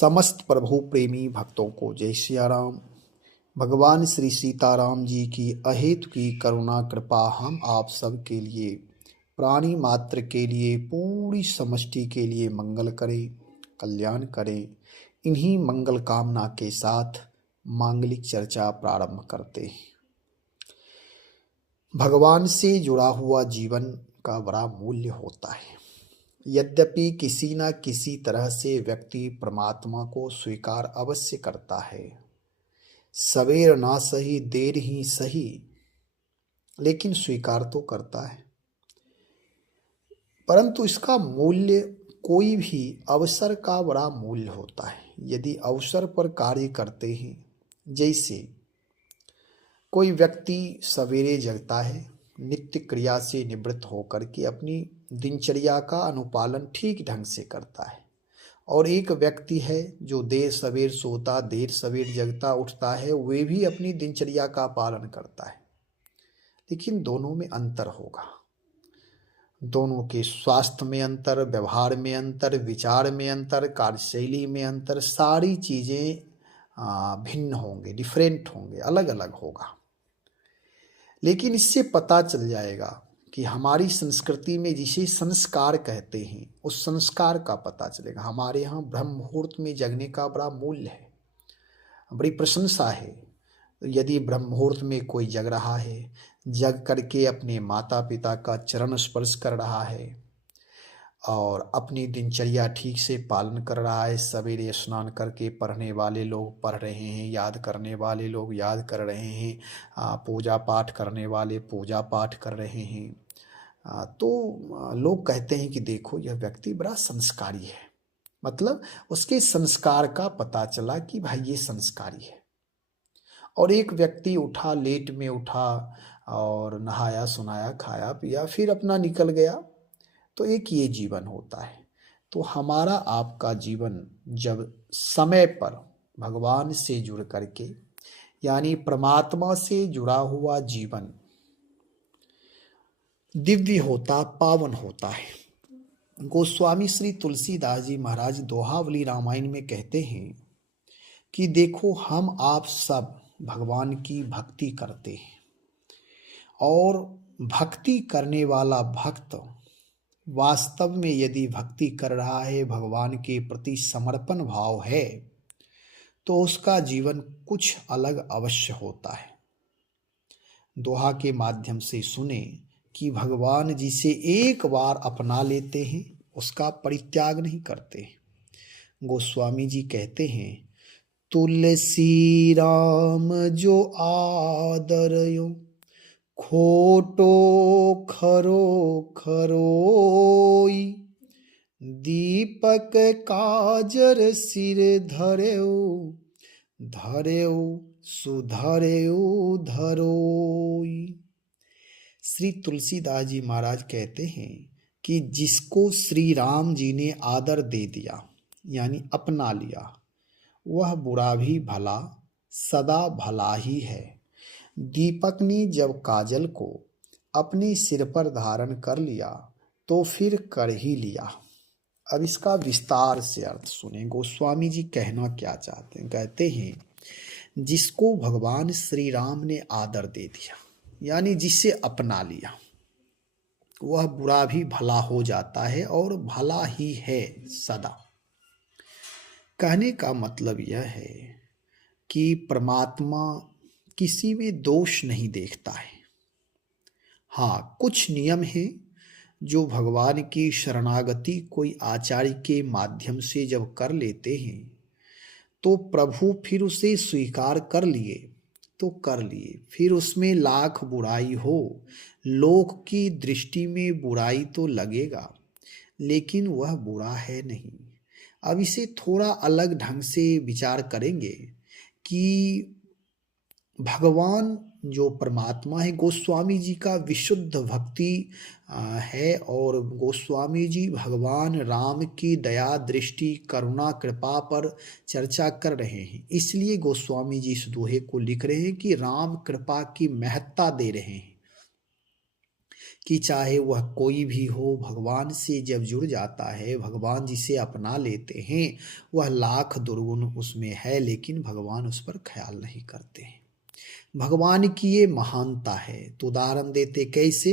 समस्त प्रभु प्रेमी भक्तों को जय सिया राम। भगवान श्री सीताराम जी की अहेतु की करुणा कृपा हम आप सब के लिए, प्राणी मात्र के लिए, पूरी समष्टि के लिए मंगल करे, कल्याण करे। इन्हीं मंगल कामना के साथ मांगलिक चर्चा प्रारंभ करते हैं। भगवान से जुड़ा हुआ जीवन का बड़ा मूल्य होता है। यद्यपि किसी न किसी तरह से व्यक्ति परमात्मा को स्वीकार अवश्य करता है, सवेर ना सही देर ही सही, लेकिन स्वीकार तो करता है। परंतु इसका मूल्य, कोई भी अवसर का बड़ा मूल्य होता है। यदि अवसर पर कार्य करते हैं, जैसे कोई व्यक्ति सवेरे जगता है, नित्य क्रिया से निवृत्त होकर के अपनी दिनचर्या का अनुपालन ठीक ढंग से करता है, और एक व्यक्ति है जो देर सवेर सोता, देर सवेर जगता, उठता है, वे भी अपनी दिनचर्या का पालन करता है। लेकिन दोनों में अंतर होगा। दोनों के स्वास्थ्य में अंतर, व्यवहार में अंतर, विचार में अंतर, कार्यशैली में अंतर, सारी चीज़ें भिन्न होंगे, डिफरेंट होंगे, अलग अलग होगा। लेकिन इससे पता चल जाएगा कि हमारी संस्कृति में जिसे संस्कार कहते हैं, उस संस्कार का पता चलेगा। हमारे यहाँ ब्रह्म मुहूर्त में जगने का बड़ा मूल्य है, बड़ी प्रशंसा है। यदि ब्रह्म मुहूर्त में कोई जग रहा है, जग करके अपने माता पिता का चरण स्पर्श कर रहा है और अपनी दिनचर्या ठीक से पालन कर रहा है, सवेरे स्नान करके पढ़ने वाले लोग पढ़ रहे हैं, याद करने वाले लोग याद कर रहे हैं, पूजा पाठ करने वाले पूजा पाठ कर रहे हैं, तो लोग कहते हैं कि देखो यह व्यक्ति बड़ा संस्कारी है। मतलब उसके संस्कार का पता चला कि भाई ये संस्कारी है। और एक व्यक्ति उठा, लेट में उठा और नहाया सुनाया, खाया पिया, फिर अपना निकल गया, तो एक ये जीवन होता है। तो हमारा आपका जीवन जब समय पर भगवान से जुड़ करके, यानी परमात्मा से जुड़ा हुआ जीवन दिव्य होता, पावन होता है। गोस्वामी श्री तुलसीदास जी महाराज दोहावली रामायण में कहते हैं कि देखो हम आप सब भगवान की भक्ति करते हैं, और भक्ति करने वाला भक्त वास्तव में यदि भक्ति कर रहा है, भगवान के प्रति समर्पण भाव है, तो उसका जीवन कुछ अलग अवश्य होता है। दोहा के माध्यम से सुने कि भगवान जिसे एक बार अपना लेते हैं, उसका परित्याग नहीं करते। गोस्वामी जी कहते हैं, तुलसी राम जो आदरयो, खोटो खरो खरोई, दीपक काजर सिर धरेऊ, धरेऊ सुधरेऊ धरोई। श्री तुलसीदास जी महाराज कहते हैं कि जिसको श्री राम जी ने आदर दे दिया, यानी अपना लिया, वह बुरा भी भला सदा भला ही है। दीपक ने जब काजल को अपने सिर पर धारण कर लिया, तो फिर कर ही लिया। अब इसका विस्तार से अर्थ सुने, गोस्वामी जी कहना क्या चाहते हैं। कहते हैं, जिसको भगवान श्री राम ने आदर दे दिया, यानी जिसे अपना लिया, वह बुरा भी भला हो जाता है, और भला ही है सदा। कहने का मतलब यह है कि परमात्मा किसी में दोष नहीं देखता है। हाँ, कुछ नियम हैं जो भगवान की शरणागति कोई आचार्य के माध्यम से जब कर लेते हैं, तो प्रभु फिर उसे स्वीकार कर लिए तो कर लिए। फिर उसमें लाख बुराई हो, लोक की दृष्टि में बुराई तो लगेगा, लेकिन वह बुरा है नहीं। अब इसे थोड़ा अलग ढंग से विचार करेंगे कि भगवान जो परमात्मा है, गोस्वामी जी का विशुद्ध भक्ति है, और गोस्वामी जी भगवान राम की दया दृष्टि करुणा कृपा पर चर्चा कर रहे हैं। इसलिए गोस्वामी जी इस दोहे को लिख रहे हैं कि राम कृपा की महत्ता दे रहे हैं कि चाहे वह कोई भी हो, भगवान से जब जुड़ जाता है, भगवान जिसे अपना लेते हैं, वह लाख दुर्गुण उसमें है, लेकिन भगवान उस पर ख्याल नहीं करते हैं। भगवान की ये महानता है। तो उदाहरण देते कैसे?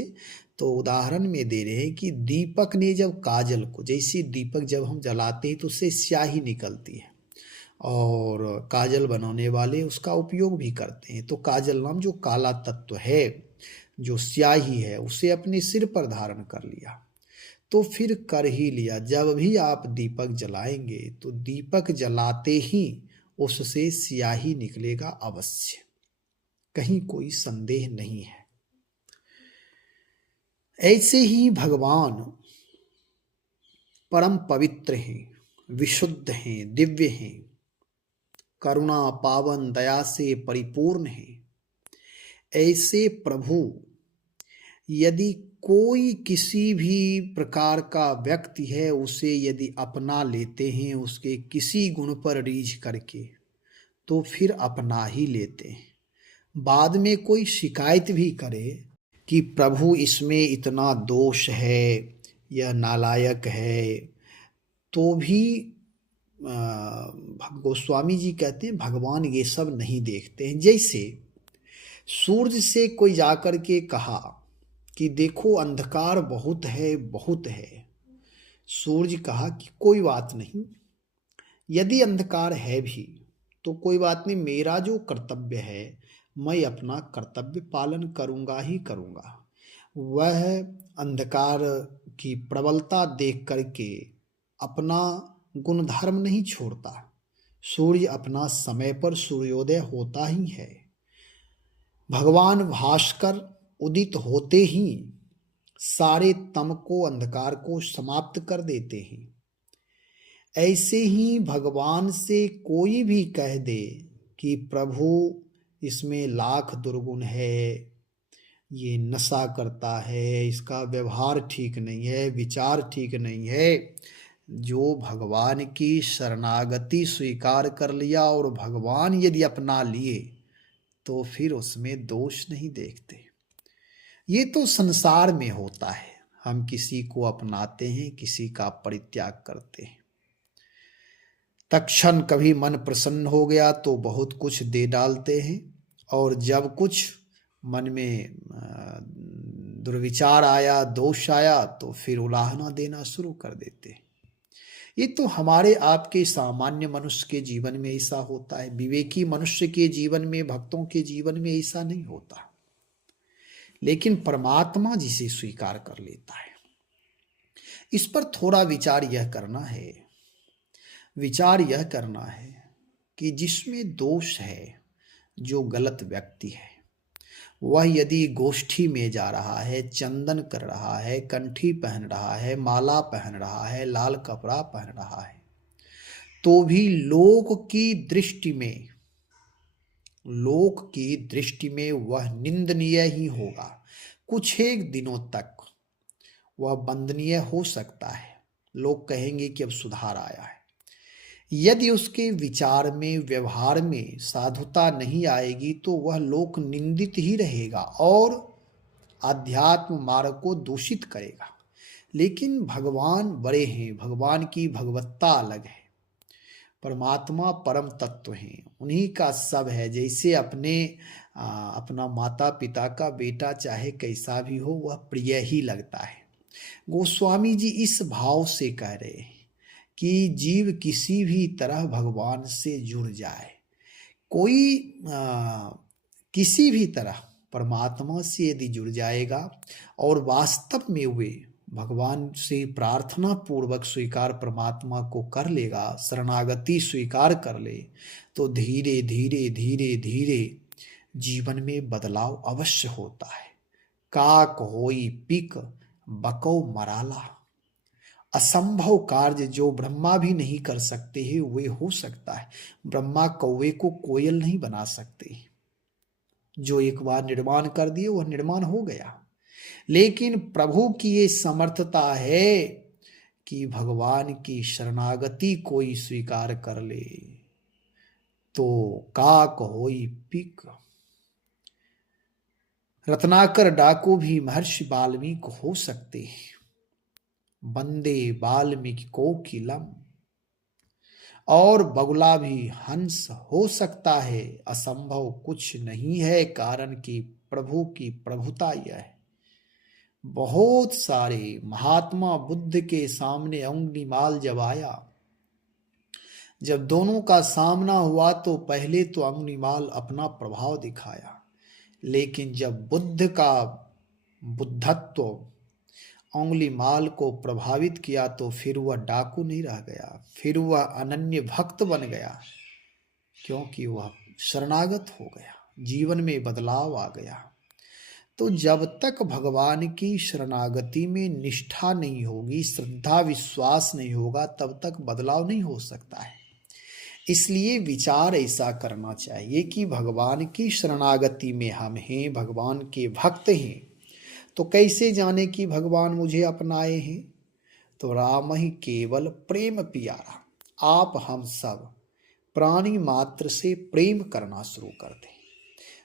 तो उदाहरण में दे रहे हैं कि दीपक ने जब काजल को, जैसे दीपक जब हम जलाते हैं तो उससे स्याही निकलती है, और काजल बनाने वाले उसका उपयोग भी करते हैं। तो काजल नाम जो काला तत्व है, जो स्याही है, उसे अपने सिर पर धारण कर लिया, तो फिर कर ही लिया। जब भी आप दीपक जलाएंगे तो दीपक जलाते ही उससे स्याही निकलेगा अवश्य, कहीं कोई संदेह नहीं है। ऐसे ही भगवान परम पवित्र हैं, विशुद्ध हैं, दिव्य हैं, करुणा पावन दया से परिपूर्ण हैं। ऐसे प्रभु यदि कोई किसी भी प्रकार का व्यक्ति है, उसे यदि अपना लेते हैं, उसके किसी गुण पर रीझ करके, तो फिर अपना ही लेते हैं। बाद में कोई शिकायत भी करे कि प्रभु इसमें इतना दोष है, यह नालायक है, तो भी गोस्वामी जी कहते हैं भगवान ये सब नहीं देखते हैं। जैसे सूरज से कोई जाकर के कहा कि देखो अंधकार बहुत है, बहुत है। सूरज कहा कि कोई बात नहीं, यदि अंधकार है भी तो कोई बात नहीं, मेरा जो कर्तव्य है मैं अपना कर्तव्य पालन करूंगा ही करूंगा। वह अंधकार की प्रबलता देख करके अपना गुणधर्म नहीं छोड़ता। सूर्य अपना समय पर सूर्योदय होता ही है। भगवान भास्कर उदित होते ही सारे तम को, अंधकार को समाप्त कर देते हैं। ऐसे ही भगवान से कोई भी कह दे कि प्रभु इसमें लाख दुर्गुण है, ये नशा करता है, इसका व्यवहार ठीक नहीं है, विचार ठीक नहीं है, जो भगवान की शरणागति स्वीकार कर लिया और भगवान यदि अपना लिए तो फिर उसमें दोष नहीं देखते। ये तो संसार में होता है, हम किसी को अपनाते हैं, किसी का परित्याग करते हैं, तत्क्षण कभी मन प्रसन्न हो गया तो बहुत कुछ दे डालते हैं, और जब कुछ मन में दुर्विचार आया, दोष आया, तो फिर उलाहना देना शुरू कर देते हैं। ये तो हमारे आपके सामान्य मनुष्य के जीवन में ऐसा होता है। विवेकी मनुष्य के जीवन में, भक्तों के जीवन में ऐसा नहीं होता। लेकिन परमात्मा जिसे स्वीकार कर लेता है, इस पर थोड़ा विचार यह करना है, कि जिसमें दोष है, जो गलत व्यक्ति है, वह यदि गोष्ठी में जा रहा है, चंदन कर रहा है, कंठी पहन रहा है, माला पहन रहा है, लाल कपड़ा पहन रहा है, तो भी लोक की दृष्टि में वह निंदनीय ही होगा। कुछ एक दिनों तक वह वंदनीय हो सकता है, लोग कहेंगे कि अब सुधार आया है। यदि उसके विचार में, व्यवहार में साधुता नहीं आएगी तो वह लोक निंदित ही रहेगा और आध्यात्म मार्ग को दूषित करेगा। लेकिन भगवान बड़े हैं, भगवान की भगवत्ता अलग है। परमात्मा परम तत्व हैं, उन्हीं का सब है। जैसे अपना माता पिता का बेटा चाहे कैसा भी हो, वह प्रिय ही लगता है। गोस्वामी जी इस भाव से कह रहे हैं कि जीव किसी भी तरह भगवान से जुड़ जाए, कोई किसी भी तरह परमात्मा से यदि जुड़ जाएगा और वास्तव में वे भगवान से प्रार्थना पूर्वक स्वीकार परमात्मा को कर लेगा, शरणागति स्वीकार कर ले, तो धीरे धीरे धीरे धीरे जीवन में बदलाव अवश्य होता है। काक होई पिक बको मराला, असंभव कार्य जो ब्रह्मा भी नहीं कर सकते हैं वे हो सकता है। ब्रह्मा कौवे को कोयल नहीं बना सकते, जो एक बार निर्माण कर दिए वह निर्माण हो गया। लेकिन प्रभु की ये समर्थता है कि भगवान की शरणागति कोई स्वीकार कर ले तो काक होई पिक, रत्नाकर डाकू भी महर्षि वाल्मीकि हो सकते हैं। वंदे वाल्मीकि कोकिलम। और बगुला भी हंस हो सकता है, असंभव कुछ नहीं है, कारण कि प्रभु की प्रभुता यह है। बहुत सारे महात्मा बुद्ध के सामने अंगुलीमाल जब आया, जब दोनों का सामना हुआ तो पहले तो अंगुलीमाल अपना प्रभाव दिखाया, लेकिन जब बुद्ध का बुद्धत्व अंगुलीमाल को प्रभावित किया तो फिर वह डाकू नहीं रह गया, फिर वह अनन्य भक्त बन गया, क्योंकि वह शरणागत हो गया, जीवन में बदलाव आ गया। तो जब तक भगवान की शरणागति में निष्ठा नहीं होगी, श्रद्धा विश्वास नहीं होगा, तब तक बदलाव नहीं हो सकता है। इसलिए विचार ऐसा करना चाहिए कि भगवान की शरणागति में हम हैं, भगवान के भक्त हैं, तो कैसे जाने कि भगवान मुझे अपनाए हैं? तो राम ही केवल प्रेम प्यारा। आप हम सब प्राणी मात्र से प्रेम करना शुरू कर दें।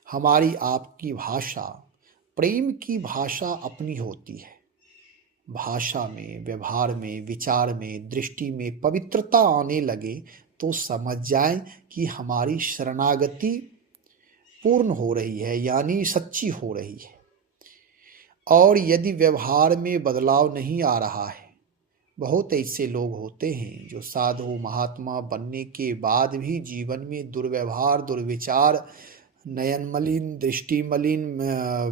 हमारी आपकी भाषा, प्रेम की भाषा अपनी होती है। भाषा में, व्यवहार में, विचार में, दृष्टि में पवित्रता आने लगे तो समझ जाएं कि हमारी शरणागति पूर्ण हो रही है, यानी सच्ची हो रही है। और यदि व्यवहार में बदलाव नहीं आ रहा है, बहुत ऐसे लोग होते हैं जो साधु महात्मा बनने के बाद भी जीवन में दुर्व्यवहार, दुर्विचार, नयन मलिन, दृष्टि मलिन,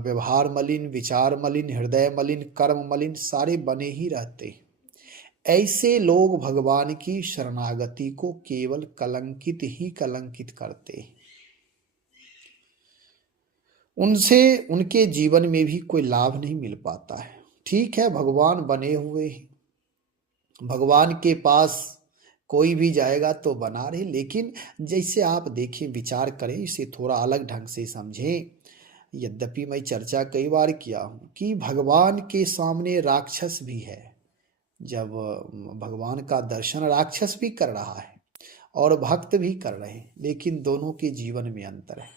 व्यवहार मलिन, विचार मलिन, हृदय मलिन, कर्म मलिन, सारे बने ही रहते हैं। ऐसे लोग भगवान की शरणागति को केवल कलंकित ही कलंकित करते हैं। उनसे उनके जीवन में भी कोई लाभ नहीं मिल पाता है। ठीक है, भगवान बने हुए हैं, भगवान के पास कोई भी जाएगा तो बना रहे, लेकिन जैसे आप देखें, विचार करें, इसे थोड़ा अलग ढंग से समझें। यद्यपि मैं चर्चा कई बार किया हूँ कि भगवान के सामने राक्षस भी है। जब भगवान का दर्शन राक्षस भी कर रहा है और भक्त भी कर रहे हैं, लेकिन दोनों के जीवन में अंतर है।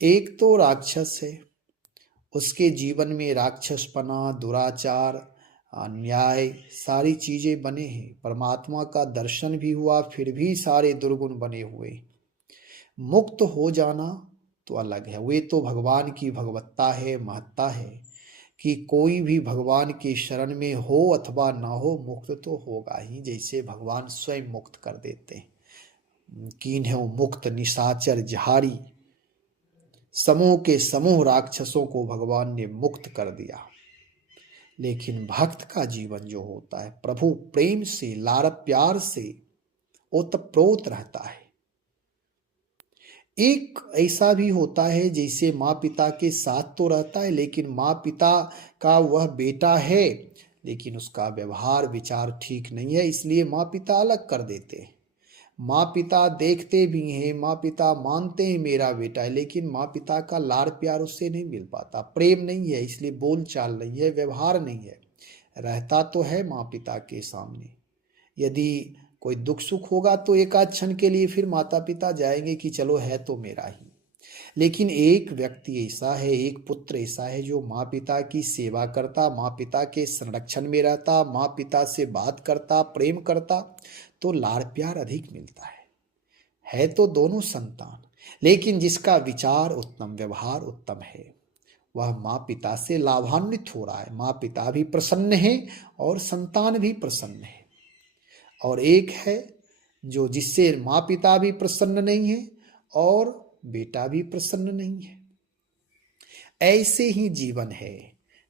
एक तो राक्षस है, उसके जीवन में राक्षसपना, दुराचार, अन्याय, सारी चीजें बने हैं। परमात्मा का दर्शन भी हुआ, फिर भी सारे दुर्गुण बने हुए। मुक्त हो जाना तो अलग है, वे तो भगवान की भगवत्ता है, महत्ता है कि कोई भी भगवान के शरण में हो अथवा ना हो, मुक्त तो होगा ही। जैसे भगवान स्वयं मुक्त कर देते हैं। कीन्हु मुक्त निशाचर जहारी, समूह के समूह राक्षसों को भगवान ने मुक्त कर दिया। लेकिन भक्त का जीवन जो होता है, प्रभु प्रेम से, लाड़ प्यार से ओतप्रोत रहता है। एक ऐसा भी होता है जैसे माँ पिता के साथ तो रहता है, लेकिन माँ पिता का वह बेटा है, लेकिन उसका व्यवहार विचार ठीक नहीं है, इसलिए माँ पिता अलग कर देते हैं। माँ पिता देखते भी हैं, माँ पिता मानते हैं मेरा बेटा है, लेकिन माँ पिता का लाड़ प्यार उससे नहीं मिल पाता, प्रेम नहीं है, इसलिए बोल चाल नहीं है, व्यवहार नहीं है। रहता तो है माँ पिता के सामने, यदि कोई दुख सुख होगा तो एक आध क्षण के लिए फिर माता पिता जाएंगे कि चलो है तो मेरा ही। लेकिन एक व्यक्ति ऐसा है, एक पुत्र ऐसा है जो माँ पिता की सेवा करता, माँ पिता के संरक्षण में रहता, माँ पिता से बात करता, प्रेम करता, तो लाड़ प्यार अधिक मिलता है तो दोनों संतान। लेकिन जिसका विचार उत्तम, व्यवहार उत्तम है, वह माँ पिता से लाभान्वित हो रहा है, माँ पिता भी प्रसन्न है और संतान भी प्रसन्न है। और एक है जो जिससे माँ पिता भी प्रसन्न नहीं है और बेटा भी प्रसन्न नहीं है। ऐसे ही जीवन है।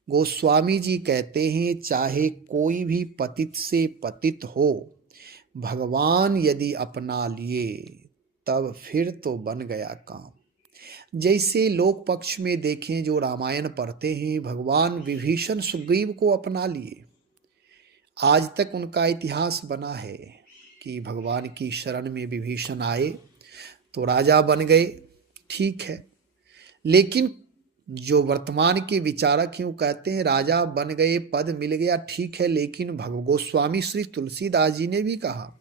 गोस्वामी जी कहते हैं, चाहे कोई भी पतित से पतित हो, भगवान यदि अपना लिए तब फिर तो बन गया काम। जैसे लोक पक्ष में देखें, जो रामायण पढ़ते हैं, भगवान विभीषण सुग्रीव को अपना लिए। आज तक उनका इतिहास बना है कि भगवान की शरण में विभीषण आए तो राजा बन गए, ठीक है। लेकिन जो वर्तमान के विचारक हैं वो कहते हैं राजा बन गए, पद मिल गया, ठीक है, लेकिन गोस्वामी श्री तुलसीदास जी ने भी कहा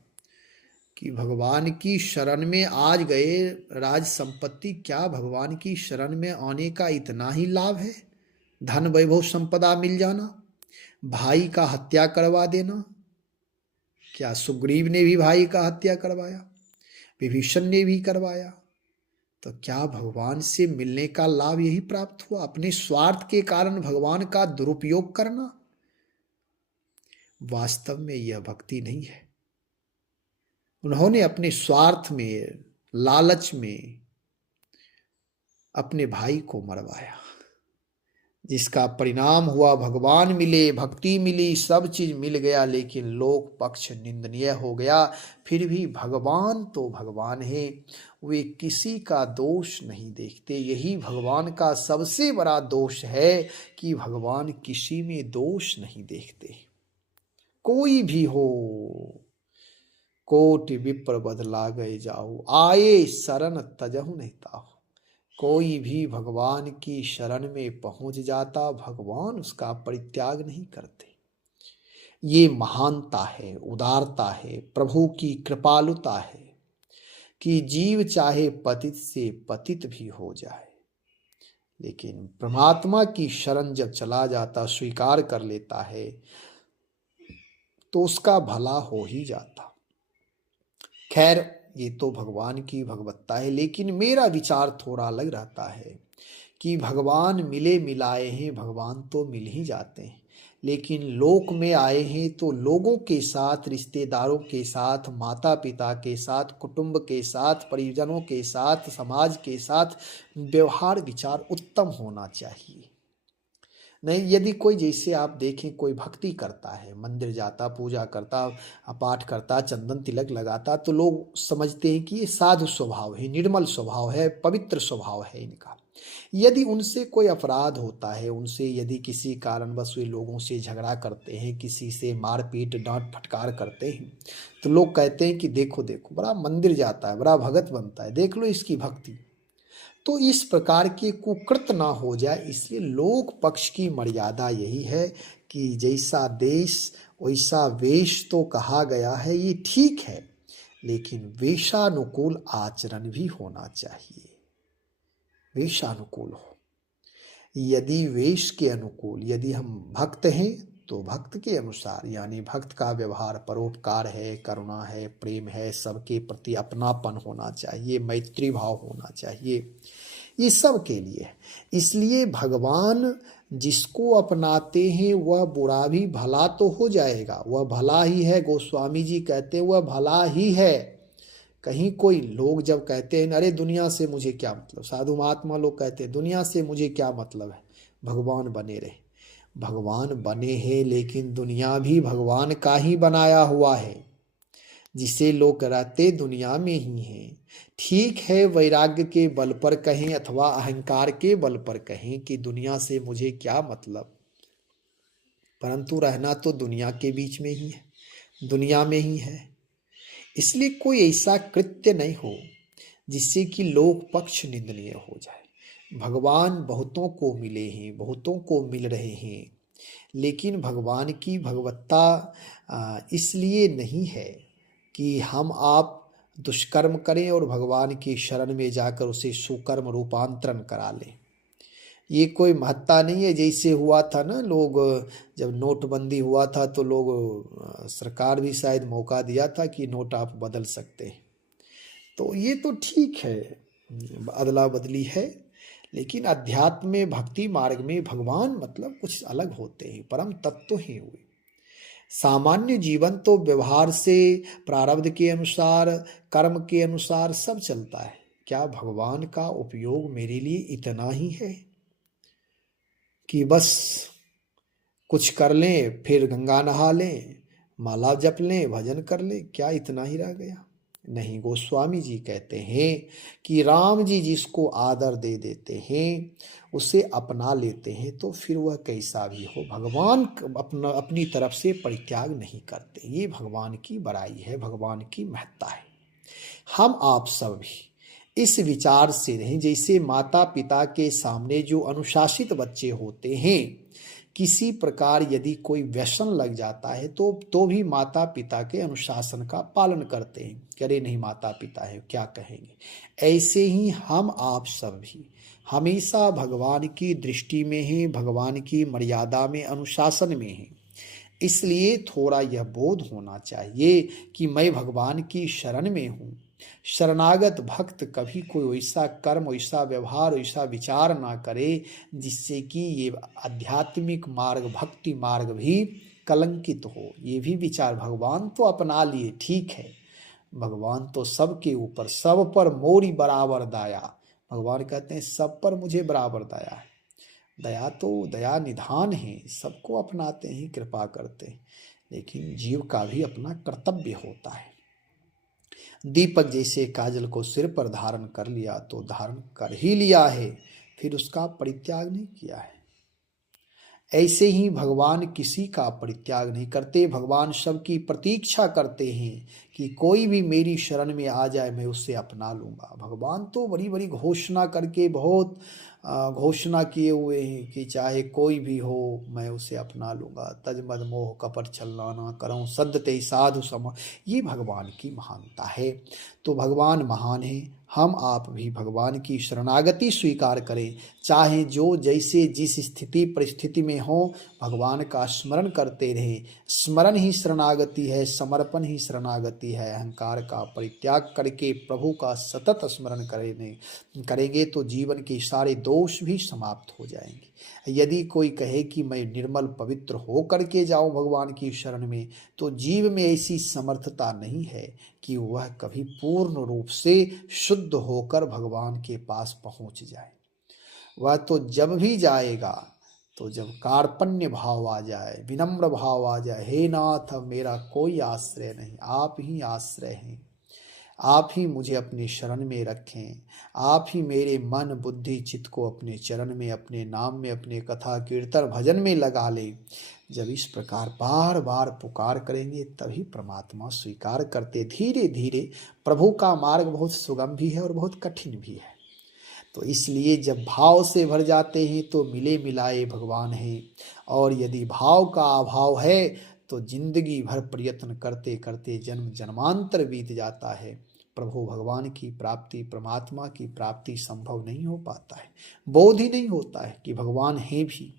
कि भगवान की शरण में आज गए, राज संपत्ति, क्या भगवान की शरण में आने का इतना ही लाभ है? धन वैभव संपदा मिल जाना, भाई का हत्या करवा देना। क्या सुग्रीव ने भी भाई का हत्या करवाया? विभीषण ने भी करवाया। तो क्या भगवान से मिलने का लाभ यही प्राप्त हुआ? अपने स्वार्थ के कारण भगवान का दुरुपयोग करना, वास्तव में यह भक्ति नहीं है। उन्होंने अपने स्वार्थ में, लालच में अपने भाई को मरवाया, जिसका परिणाम हुआ भगवान मिले, भक्ति मिली, सब चीज मिल गया, लेकिन लोक पक्ष निंदनीय हो गया। फिर भी भगवान तो भगवान है, वे किसी का दोष नहीं देखते। यही भगवान का सबसे बड़ा दोष है कि भगवान किसी में दोष नहीं देखते। कोई भी हो, कोटि विप्र बदला गए जाओ, आए शरण तजहु नहीं ताहो। कोई भी भगवान की शरण में पहुंच जाता, भगवान उसका परित्याग नहीं करते। ये महानता है, उदारता है, प्रभु की कृपालुता है कि जीव चाहे पतित से पतित भी हो जाए, लेकिन परमात्मा की शरण जब चला जाता, स्वीकार कर लेता है, तो उसका भला हो ही जाता। खैर, ये तो भगवान की भगवत्ता है, लेकिन मेरा विचार थोड़ा अलग रहता है कि भगवान मिले मिलाए हैं, भगवान तो मिल ही जाते हैं, लेकिन लोक में आए हैं तो लोगों के साथ, रिश्तेदारों के साथ, माता पिता के साथ, कुटुंब के साथ, परिजनों के साथ, समाज के साथ व्यवहार विचार उत्तम होना चाहिए। नहीं, यदि कोई, जैसे आप देखें, कोई भक्ति करता है, मंदिर जाता, पूजा करता, पाठ करता, चंदन तिलक लगाता, तो लोग समझते हैं कि ये साधु स्वभाव है, निर्मल स्वभाव है, पवित्र स्वभाव है इनका। यदि उनसे कोई अपराध होता है, उनसे यदि किसी कारणवश वे लोगों से झगड़ा करते हैं, किसी से मारपीट डांट फटकार करते हैं, तो लोग कहते हैं कि देखो देखो, बड़ा मंदिर जाता है, बड़ा भगत बनता है, देख लो इसकी भक्ति। तो इस प्रकार के कुकृत ना हो जाए, इसलिए लोक पक्ष की मर्यादा यही है कि जैसा देश वैसा वेश तो कहा गया है, ये ठीक है, लेकिन वेशानुकूल आचरण भी होना चाहिए। वेशानुकूल हो, यदि वेश के अनुकूल, यदि हम भक्त हैं तो भक्त के अनुसार, यानी भक्त का व्यवहार परोपकार है, करुणा है, प्रेम है, सबके प्रति अपनापन होना चाहिए, मैत्री भाव होना चाहिए, ये सब के लिए है। इसलिए भगवान जिसको अपनाते हैं वह बुरा भी भला तो हो जाएगा, वह भला ही है। गोस्वामी जी कहते हैं वह भला ही है। कहीं कोई लोग जब कहते हैं अरे दुनिया से मुझे क्या मतलब, साधु महात्मा लोग कहते हैं दुनिया से मुझे क्या मतलब है, भगवान बने रहे। भगवान बने हैं, लेकिन दुनिया भी भगवान का ही बनाया हुआ है, जिसे लोग रहते दुनिया में ही हैं। ठीक है, वैराग्य के बल पर कहें अथवा अहंकार के बल पर कहें कि दुनिया से मुझे क्या मतलब, परंतु रहना तो दुनिया के बीच में ही है, दुनिया में ही है। इसलिए कोई ऐसा कृत्य नहीं हो जिससे कि लोक पक्ष निंदनीय हो जाए। भगवान बहुतों को मिले हैं, बहुतों को मिल रहे हैं, लेकिन भगवान की भगवत्ता इसलिए नहीं है कि हम आप दुष्कर्म करें और भगवान की शरण में जाकर उसे सुकर्म रूपांतरण करा लें। ये कोई महत्ता नहीं है। जैसे हुआ था ना, लोग जब नोटबंदी हुआ था तो लोग, सरकार भी शायद मौका दिया था कि नोट आप बदल सकते हैं, तो ये तो ठीक है, अदला बदली है, लेकिन अध्यात्म में, भक्ति मार्ग में भगवान मतलब कुछ अलग होते हैं, परम तत्व हैं हुए। सामान्य जीवन तो व्यवहार से, प्रारब्ध के अनुसार, कर्म के अनुसार सब चलता है। क्या भगवान का उपयोग मेरे लिए इतना ही है कि बस कुछ कर लें, फिर गंगा नहा लें, माला जप लें, भजन कर लें, क्या इतना ही रह गया? नहीं, गोस्वामी जी कहते हैं कि राम जी जिसको आदर दे देते हैं, उसे अपना लेते हैं, तो फिर वह कैसा भी हो, भगवान अपनी तरफ से परित्याग नहीं करते। ये भगवान की बड़ाई है, भगवान की महत्ता है। हम आप सब भी इस विचार से रहें, जैसे माता पिता के सामने जो अनुशासित बच्चे होते हैं किसी प्रकार यदि कोई व्यसन लग जाता है तो भी माता पिता के अनुशासन का पालन करते हैं, करे नहीं माता पिता है क्या कहेंगे। ऐसे ही हम आप सब भी हमेशा भगवान की दृष्टि में हैं, भगवान की मर्यादा में, अनुशासन में हैं। इसलिए थोड़ा यह बोध होना चाहिए कि मैं भगवान की शरण में हूँ। शरणागत भक्त कभी कोई वैसा कर्म, वैसा व्यवहार, वैसा विचार ना करे जिससे कि ये आध्यात्मिक मार्ग, भक्ति मार्ग भी कलंकित हो। ये भी विचार भगवान तो अपना लिए, ठीक है, भगवान तो सबके ऊपर, सब पर मोरी बराबर दया। भगवान कहते हैं सब पर मुझे बराबर दया है। दया तो दया निधान है, सबको अपनाते हैं, कृपा करते हैं, लेकिन जीव का भी अपना कर्तव्य होता है। दीपक जैसे काजल को सिर पर धारण कर लिया तो धारण कर ही लिया है, फिर उसका परित्याग नहीं किया है। ऐसे ही भगवान किसी का परित्याग नहीं करते। भगवान सबकी प्रतीक्षा करते हैं कि कोई भी मेरी शरण में आ जाए, मैं उससे अपना लूँगा। भगवान तो बड़ी बड़ी घोषणा करके बहुत घोषणा किए हुए हैं कि चाहे कोई भी हो मैं उसे अपना लूँगा। तज मद मोह कपट छलना ना करऊँ सद्य ते साधु सम। ये भगवान की महानता है। तो भगवान महान है, हम आप भी भगवान की शरणागति स्वीकार करें। चाहे जो जैसे जिस स्थिति परिस्थिति में हो, भगवान का स्मरण करते रहें। स्मरण ही शरणागति है, समर्पण ही शरणागति है। अहंकार का परित्याग करके प्रभु का सतत स्मरण करेंगे तो जीवन के सारे दोष भी समाप्त हो जाएंगे। यदि कोई कहे कि मैं निर्मल पवित्र हो करके जाऊं भगवान की शरण में, तो जीव में ऐसी समर्थता नहीं है कि वह कभी पूर्ण रूप से शुद्ध होकर भगवान के पास पहुंच जाए। वह तो जब भी जाएगा तो जब कार्पण्य भाव आ जाए, विनम्र भाव आ जाए, हे नाथ अब मेरा कोई आश्रय नहीं, आप ही आश्रय हैं, आप ही मुझे अपने शरण में रखें, आप ही मेरे मन बुद्धि चित्त को अपने चरण में, अपने नाम में, अपने कथा कीर्तन भजन में लगा ले। जब इस प्रकार बार बार पुकार करेंगे तभी परमात्मा स्वीकार करते। धीरे धीरे प्रभु का मार्ग बहुत सुगम भी है और बहुत कठिन भी है। तो इसलिए जब भाव से भर जाते हैं तो मिले मिलाए भगवान हैं, और यदि भाव का अभाव है तो जिंदगी भर प्रयत्न करते करते जन्म जन्मांतर बीत जाता है। प्रभु भगवान की प्राप्ति, परमात्मा की प्राप्ति संभव नहीं हो पाता है। बोध ही नहीं होता है कि भगवान हैं भी,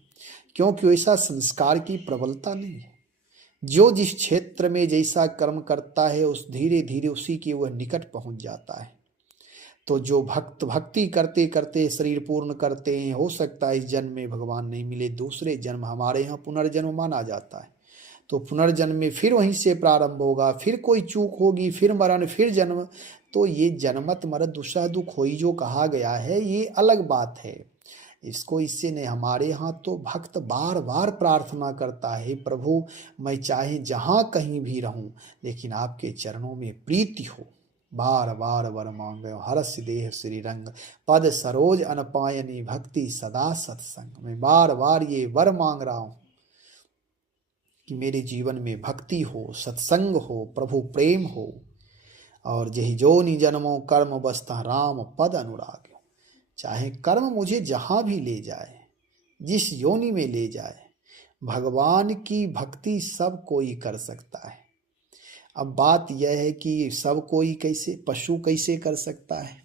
क्योंकि वैसा संस्कार की प्रबलता नहीं है। जो जिस क्षेत्र में जैसा कर्म करता है उस धीरे धीरे उसी के वह निकट पहुंच जाता है। तो जो भक्ति करते करते शरीर पूर्ण करते हैं, हो सकता है इस जन्म में भगवान नहीं मिले, दूसरे जन्म, हमारे यहाँ पुनर्जन्म माना जाता है, तो पुनर्जन्म में फिर वहीं से प्रारंभ होगा, फिर कोई चूक होगी, फिर मरण, फिर जन्म। तो ये जन्मत मरत दुसह दुख होई जो कहा गया है, ये अलग बात है, इसको इससे नहीं। हमारे यहाँ तो भक्त बार बार प्रार्थना करता है, प्रभु मैं चाहे जहाँ कहीं भी रहूँ लेकिन आपके चरणों में प्रीति हो। बार बार वर मांगे हरस देह श्री रंग, पद सरोज अनपायनी भक्ति सदा सत्संग। मैं बार बार ये वर मांग रहा हूँ कि मेरे जीवन में भक्ति हो, सत्संग हो, प्रभु प्रेम हो, और जही जोनि जन्मों कर्म बसता राम पद अनुराग। चाहे कर्म मुझे जहाँ भी ले जाए, जिस योनि में ले जाए, भगवान की भक्ति सब कोई कर सकता है। अब बात यह है कि सब कोई कैसे, पशु कैसे कर सकता है?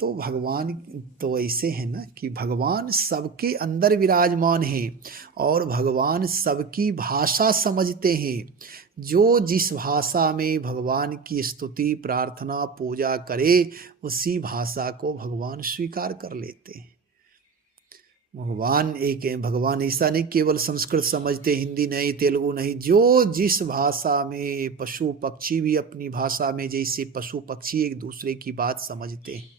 तो भगवान तो ऐसे है ना कि भगवान सबके अंदर विराजमान है और भगवान सबकी भाषा समझते हैं। जो जिस भाषा में भगवान की स्तुति, प्रार्थना, पूजा करे, उसी भाषा को भगवान स्वीकार कर लेते हैं। भगवान एक है, भगवान ऐसा नहीं केवल संस्कृत समझते, हिंदी नहीं, तेलुगु नहीं, जो जिस भाषा में, पशु पक्षी भी अपनी भाषा में, जैसे पशु पक्षी एक दूसरे की बात समझते हैं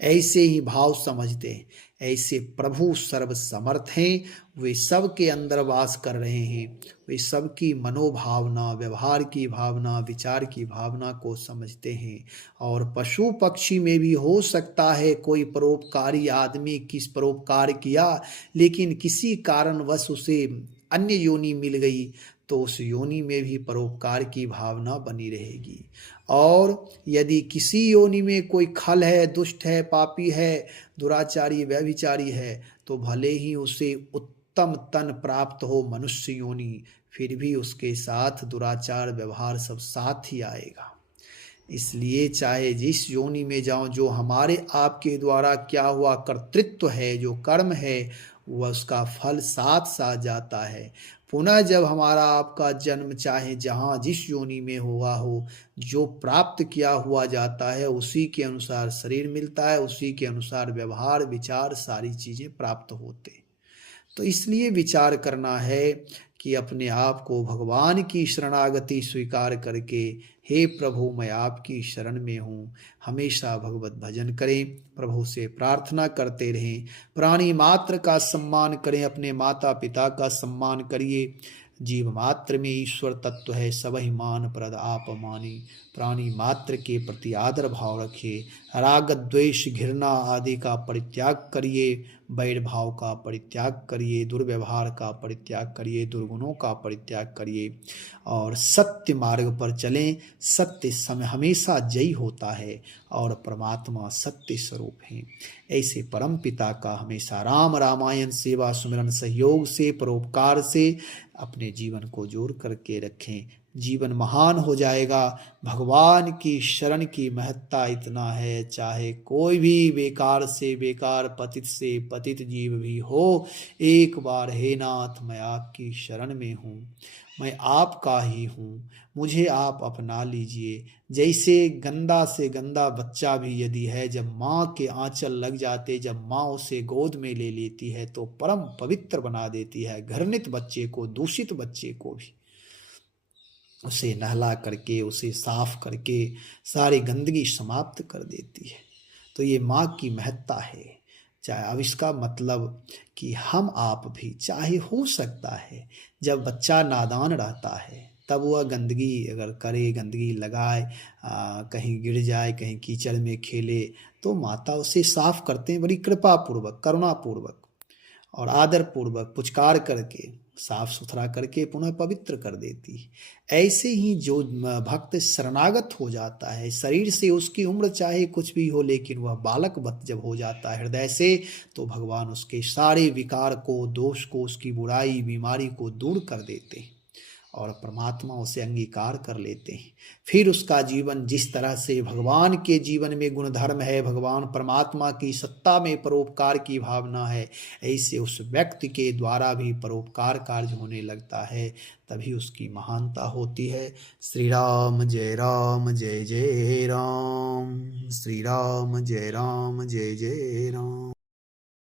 ऐसे ही भाव समझते हैं, ऐसे प्रभु सर्व समर्थ हैं। वे सब के अंदर वास कर रहे हैं, वे सबकी मनोभावना, व्यवहार की भावना, विचार की भावना को समझते हैं। और पशु पक्षी में भी हो सकता है कोई परोपकारी आदमी किस परोपकार किया, लेकिन किसी कारणवश उसे अन्य योनि मिल गई, तो उस योनि में भी परोपकार की भावना बनी रहेगी। और यदि किसी योनि में कोई खल है, दुष्ट है, पापी है, दुराचारी, व्यभिचारी है, तो भले ही उसे उत्तम तन प्राप्त हो मनुष्य योनि, फिर भी उसके साथ दुराचार व्यवहार सब साथ ही आएगा। इसलिए चाहे जिस योनि में जाओ, जो हमारे आपके द्वारा क्या हुआ कर्तृत्व है, जो कर्म है, वह उसका फल साथ साथ जाता है। पुनः जब हमारा आपका जन्म चाहे जहाँ जिस योनि में हुआ हो, जो प्राप्त किया हुआ जाता है उसी के अनुसार शरीर मिलता है, उसी के अनुसार व्यवहार विचार सारी चीज़ें प्राप्त होते। तो इसलिए विचार करना है कि अपने आप को भगवान की शरणागति स्वीकार करके, हे प्रभु मैं आपकी शरण में हूँ, हमेशा भगवत भजन करें, प्रभु से प्रार्थना करते रहें, प्राणी मात्र का सम्मान करें, अपने माता पिता का सम्मान करिए। जीव मात्र में ईश्वर तत्व है, सबहि मान प्रद आप मानी। प्राणी मात्र के प्रति आदर भाव रखिए, राग द्वेष घृणा आदि का परित्याग करिए, वैर भाव का परित्याग करिए, दुर्व्यवहार का परित्याग करिए, दुर्गुणों का परित्याग करिए और सत्य मार्ग पर चलें। सत्य समय हमेशा जयी होता है और परमात्मा सत्य स्वरूप हैं। ऐसे परम पिता का हमेशा राम रामायण सेवा सुमिरन सहयोग से परोपकार से अपने जीवन को जोड़ करके रखें। जीवन महान हो जाएगा। भगवान की शरण की महत्ता इतना है, चाहे कोई भी बेकार से बेकार पतित से पतित जीव भी हो, एक बार हे नाथ मैं आपकी शरण में हूँ, मैं आपका ही हूँ, मुझे आप अपना लीजिए। जैसे गंदा से गंदा बच्चा भी यदि है, जब माँ के आंचल लग जाते, जब माँ उसे गोद में ले लेती है तो परम पवित्र बना देती है। घृणित बच्चे को, दूषित बच्चे को भी उसे नहला करके, उसे साफ करके सारी गंदगी समाप्त कर देती है। तो ये माँ की महत्ता है। चाहे अब इसका मतलब कि हम आप भी, चाहे हो सकता है जब बच्चा नादान रहता है तब वह गंदगी अगर करे, गंदगी लगाए, कहीं गिर जाए, कहीं कीचड़ में खेले, तो माता उसे साफ करते हैं बड़ी कृपा पूर्वक, करुणा पूर्वक और आदर पूर्वक पुचकार करके साफ सुथरा करके पुनः पवित्र कर देती है। ऐसे ही जो भक्त शरणागत हो जाता है, शरीर से उसकी उम्र चाहे कुछ भी हो, लेकिन वह बालक वत जब हो जाता है हृदय से, तो भगवान उसके सारे विकार को, दोष को, उसकी बुराई बीमारी को दूर कर देते हैं और परमात्मा उसे अंगीकार कर लेते हैं। फिर उसका जीवन जिस तरह से भगवान के जीवन में गुणधर्म है, भगवान परमात्मा की सत्ता में परोपकार की भावना है, ऐसे उस व्यक्ति के द्वारा भी परोपकार कार्य होने लगता है, तभी उसकी महानता होती है। श्री राम जय जय राम, श्री राम जय जय राम।